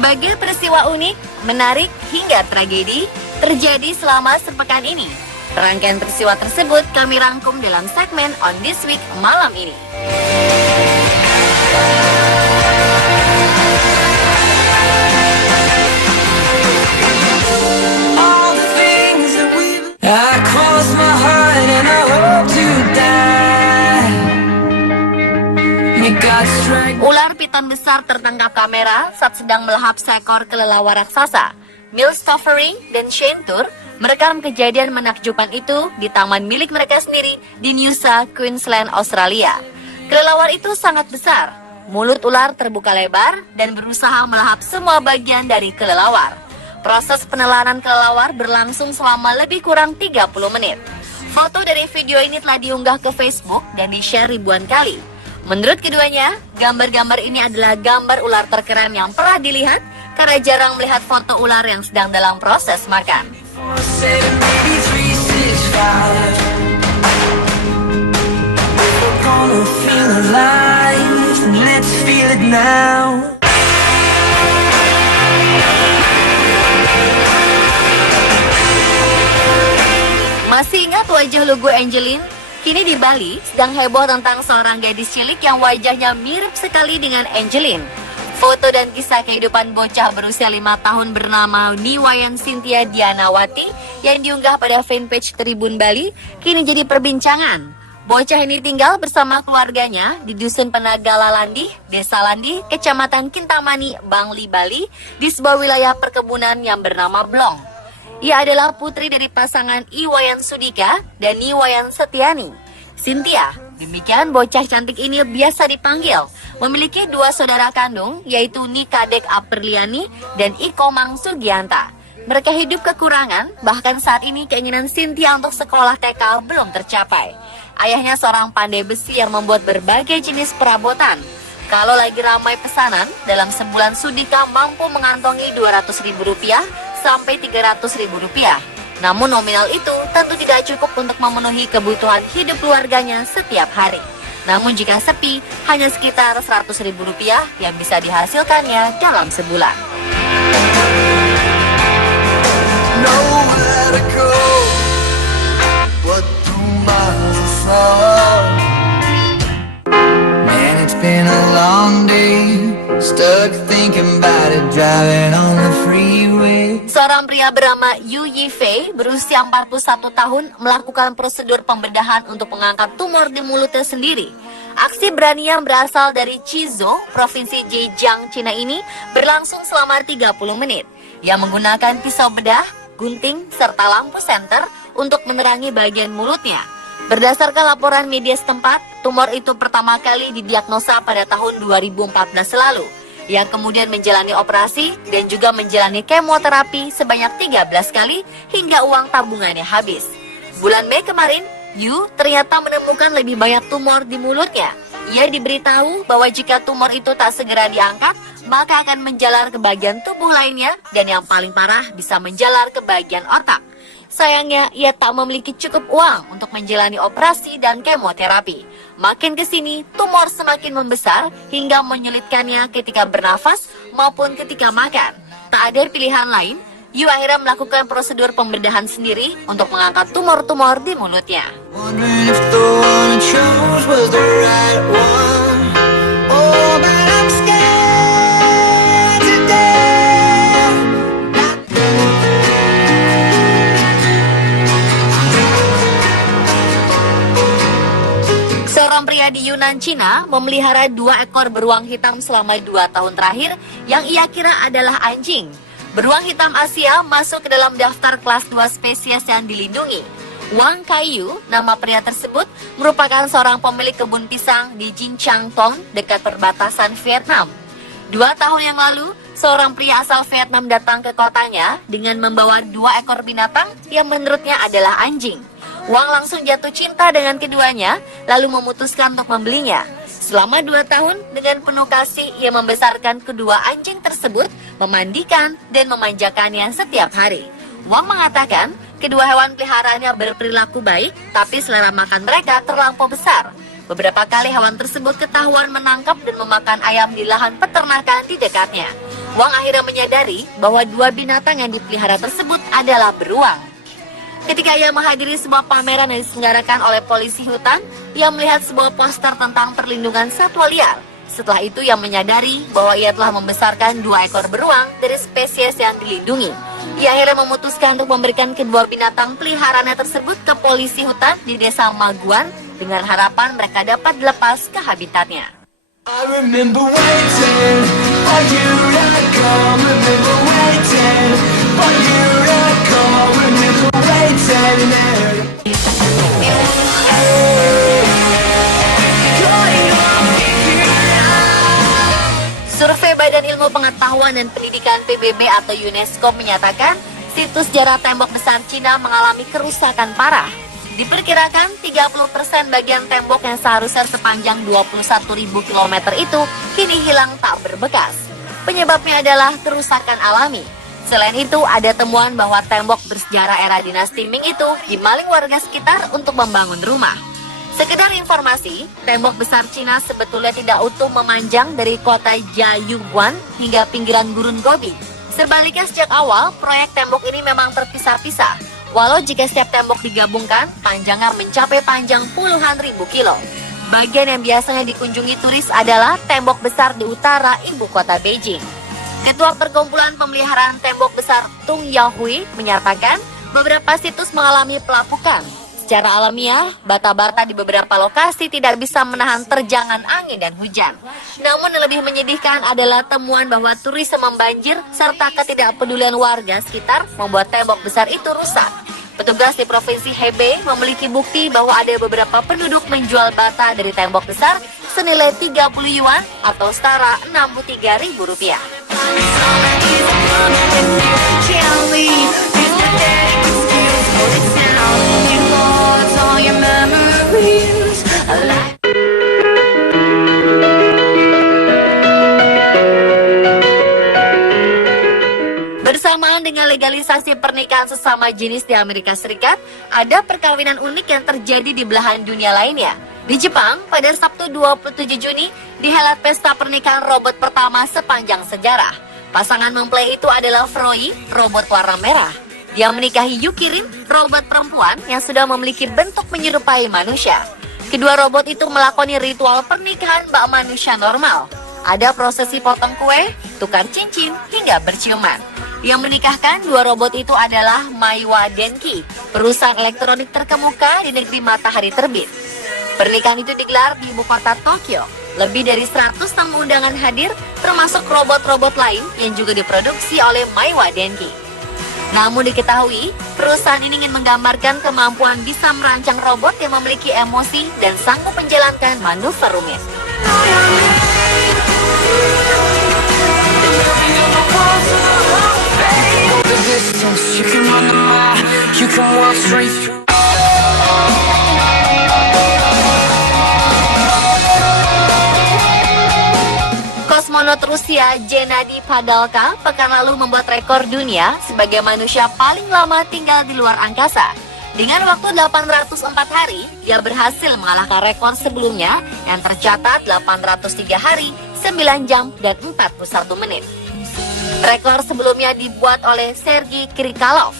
Berbagai peristiwa unik, menarik, hingga tragedi terjadi selama sepekan ini. Rangkaian peristiwa tersebut kami rangkum dalam segmen On This Week malam ini. Ular piton besar tertangkap kamera saat sedang melahap seekor kelelawar raksasa. Mills Toffering dan Shane Tour merekam kejadian menakjubkan itu di taman milik mereka sendiri di Noosa, Queensland, Australia. Kelelawar itu sangat besar. Mulut ular terbuka lebar dan berusaha melahap semua bagian dari kelelawar. Proses penelanan kelelawar berlangsung selama lebih kurang 30 menit. Foto dari video ini telah diunggah ke Facebook dan di-share ribuan kali. Menurut keduanya, gambar-gambar ini adalah gambar ular terkeren yang pernah dilihat karena jarang melihat foto ular yang sedang dalam proses makan. Masih ingat wajah lugu Angeline? Kini di Bali sedang heboh tentang seorang gadis cilik yang wajahnya mirip sekali dengan Angeline. Foto dan kisah kehidupan bocah berusia 5 tahun bernama Niwayan Cynthia Dianawati yang diunggah pada fanpage Tribun Bali kini jadi perbincangan. Bocah ini tinggal bersama keluarganya di Dusun Penagala Landih, Desa Landih, Kecamatan Kintamani, Bangli, Bali, di sebuah wilayah perkebunan yang bernama Blong. Ia adalah putri dari pasangan Iwayan Sudika dan Niwayan Setiani. Cynthia, demikian bocah cantik ini biasa dipanggil, memiliki dua saudara kandung yaitu Nikadek Aperliani dan Ikomang Sugianta. Mereka hidup kekurangan, bahkan saat ini keinginan Cynthia untuk sekolah TK belum tercapai. Ayahnya seorang pandai besi yang membuat berbagai jenis perabotan. Kalau lagi ramai pesanan, dalam sebulan Sudika mampu mengantongi Rp200.000 sampai Rp300.000. Namun nominal itu tentu tidak cukup untuk memenuhi kebutuhan hidup keluarganya setiap hari. Namun jika sepi, hanya sekitar Rp100.000 yang bisa dihasilkannya dalam sebulan. Been a long day, stuck thinking about it, driving on the freeway. Seorang pria bernama Yu Yifei berusia 41 tahun melakukan prosedur pembedahan untuk mengangkat tumor di mulutnya sendiri. Aksi berani yang berasal dari Chizhou, Provinsi Zhejiang, Cina ini berlangsung selama 30 menit. Ia menggunakan pisau bedah, gunting, serta lampu senter untuk menerangi bagian mulutnya. Berdasarkan laporan media setempat, tumor itu pertama kali didiagnosa pada tahun 2014 lalu, yang kemudian menjalani operasi dan juga menjalani kemoterapi sebanyak 13 kali hingga uang tabungannya habis. Bulan Mei kemarin, Yu ternyata menemukan lebih banyak tumor di mulutnya. Ia diberitahu bahwa jika tumor itu tak segera diangkat, maka akan menjalar ke bagian tubuh lainnya dan yang paling parah bisa menjalar ke bagian otak. Sayangnya, ia tak memiliki cukup uang untuk menjalani operasi dan kemoterapi. Makin ke sini, tumor semakin membesar hingga menyulitkannya ketika bernafas maupun ketika makan. Tak ada pilihan lain, Yu akhirnya melakukan prosedur pembedahan sendiri untuk mengangkat tumor-tumor di mulutnya. Seorang pria di Yunnan, Cina memelihara 2 ekor beruang hitam selama 2 tahun terakhir yang ia kira adalah anjing. Beruang hitam Asia masuk ke dalam daftar kelas 2 spesies yang dilindungi. Wang Kaiyu, nama pria tersebut, merupakan seorang pemilik kebun pisang di Jinchang Tong dekat perbatasan Vietnam. 2 tahun yang lalu, seorang pria asal Vietnam datang ke kotanya dengan membawa 2 ekor binatang yang menurutnya adalah anjing. Wang langsung jatuh cinta dengan keduanya, lalu memutuskan untuk membelinya. Selama 2 tahun, dengan penuh kasih, ia membesarkan kedua anjing tersebut, memandikan dan memanjakannya setiap hari. Wang mengatakan, kedua hewan peliharaannya berperilaku baik, tapi selera makan mereka terlampau besar. Beberapa kali hewan tersebut ketahuan menangkap dan memakan ayam di lahan peternakan di dekatnya. Wang akhirnya menyadari bahwa dua binatang yang dipelihara tersebut adalah beruang. Ketika ia menghadiri sebuah pameran yang diselenggarakan oleh polisi hutan, ia melihat sebuah poster tentang perlindungan satwa liar. Setelah itu ia menyadari bahwa ia telah membesarkan 2 ekor beruang dari spesies yang dilindungi. Ia akhirnya memutuskan untuk memberikan kedua binatang peliharaannya tersebut ke polisi hutan di desa Maguan dengan harapan mereka dapat dilepas ke habitatnya. I remember waiting for you to come. Remember waiting for you to come. Remember waiting. Survei Badan Ilmu Pengetahuan dan Pendidikan PBB atau UNESCO menyatakan situs sejarah tembok besar Cina mengalami kerusakan parah. Diperkirakan 30% bagian tembok yang seharusnya sepanjang 21.000 km itu kini hilang tak berbekas. Penyebabnya adalah kerusakan alami. Selain itu, ada temuan bahwa tembok bersejarah era dinasti Ming itu dimaling warga sekitar untuk membangun rumah. Sekedar informasi, tembok besar Cina sebetulnya tidak utuh memanjang dari kota Jiayuguan hingga pinggiran gurun Gobi. Sebaliknya sejak awal, proyek tembok ini memang terpisah-pisah. Walau jika setiap tembok digabungkan, panjangnya mencapai panjang puluhan ribu kilo. Bagian yang biasanya dikunjungi turis adalah tembok besar di utara ibu kota Beijing. Ketua Perkumpulan Pemeliharaan Tembok Besar Tung Yahui menyatakan beberapa situs mengalami pelapukan. Secara alamiah, bata-bata di beberapa lokasi tidak bisa menahan terjangan angin dan hujan. Namun yang lebih menyedihkan adalah temuan bahwa turis membanjir serta ketidakpedulian warga sekitar membuat tembok besar itu rusak. Petugas di Provinsi Hebei memiliki bukti bahwa ada beberapa penduduk menjual bata dari tembok besar senilai 30 yuan atau setara Rp63.000. Bersamaan dengan legalisasi pernikahan sesama jenis di Amerika Serikat, ada perkawinan unik yang terjadi di belahan dunia lainnya. Di Jepang, pada Sabtu 27 Juni, dihelat pesta pernikahan robot pertama sepanjang sejarah. Pasangan mempelai itu adalah Froi, robot warna merah. Dia menikahi Yukirin, robot perempuan yang sudah memiliki bentuk menyerupai manusia. Kedua robot itu melakoni ritual pernikahan bak manusia normal. Ada prosesi potong kue, tukar cincin, hingga berciuman. Yang menikahkan dua robot itu adalah Maiwa Denki, perusahaan elektronik terkemuka di negeri matahari terbit. Pernikahan itu digelar di ibu kota Tokyo. Lebih dari 100 tamu undangan hadir, termasuk robot-robot lain yang juga diproduksi oleh Maiwa Denki. Namun diketahui, perusahaan ini ingin menggambarkan kemampuan bisa merancang robot yang memiliki emosi dan sanggup menjalankan manuver rumit. Kosmonot Rusia Gennady Padalka pekan lalu membuat rekor dunia sebagai manusia paling lama tinggal di luar angkasa. Dengan waktu 804 hari, dia berhasil mengalahkan rekor sebelumnya yang tercatat 803 hari, 9 jam, dan 41 menit. Rekor sebelumnya dibuat oleh Sergei Krikalov.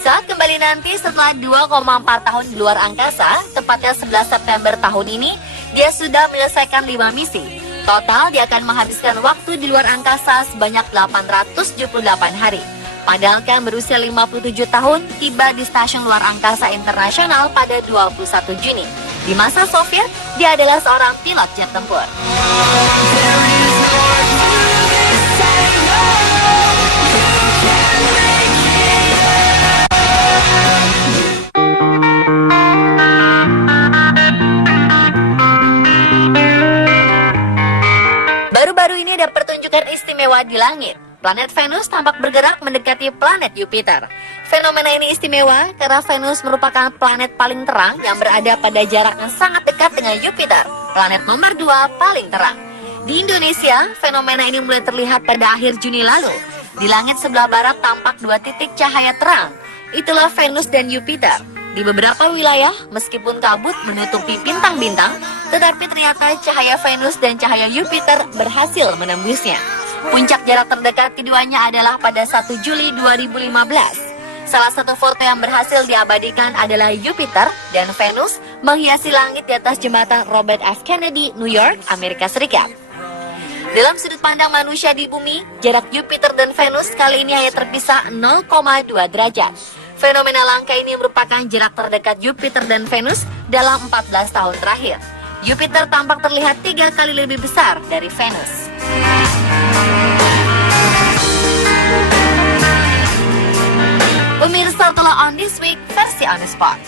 Saat kembali nanti setelah 2,4 tahun di luar angkasa, tepatnya 11 September tahun ini, dia sudah menyelesaikan 5 misi. Total dia akan menghabiskan waktu di luar angkasa sebanyak 878 hari. Padalka berusia 57 tahun tiba di Stasiun Luar Angkasa Internasional pada 21 Juni. Di masa Soviet, dia adalah seorang pilot jet tempur. Baru-baru ini ada pertunjukan istimewa di langit. Planet Venus tampak bergerak mendekati planet Jupiter. Fenomena ini istimewa karena Venus merupakan planet paling terang yang berada pada jarak yang sangat dekat dengan Jupiter, planet nomor 2 paling terang. Di Indonesia, fenomena ini mulai terlihat pada akhir Juni lalu. Di langit sebelah barat tampak 2 titik cahaya terang. Itulah Venus dan Jupiter. Di beberapa wilayah, meskipun kabut menutupi bintang-bintang, tetapi ternyata cahaya Venus dan cahaya Jupiter berhasil menembusnya. Puncak jarak terdekat keduanya adalah pada 1 Juli 2015. Salah satu foto yang berhasil diabadikan adalah Jupiter dan Venus menghiasi langit di atas jembatan Robert F. Kennedy, New York, Amerika Serikat. Dalam sudut pandang manusia di bumi, jarak Jupiter dan Venus kali ini hanya terpisah 0,2 derajat. Fenomena langka ini merupakan jarak terdekat Jupiter dan Venus dalam 14 tahun terakhir. Jupiter tampak terlihat 3 kali lebih besar dari Venus. Pemirsa, telah on this week versi on the spot.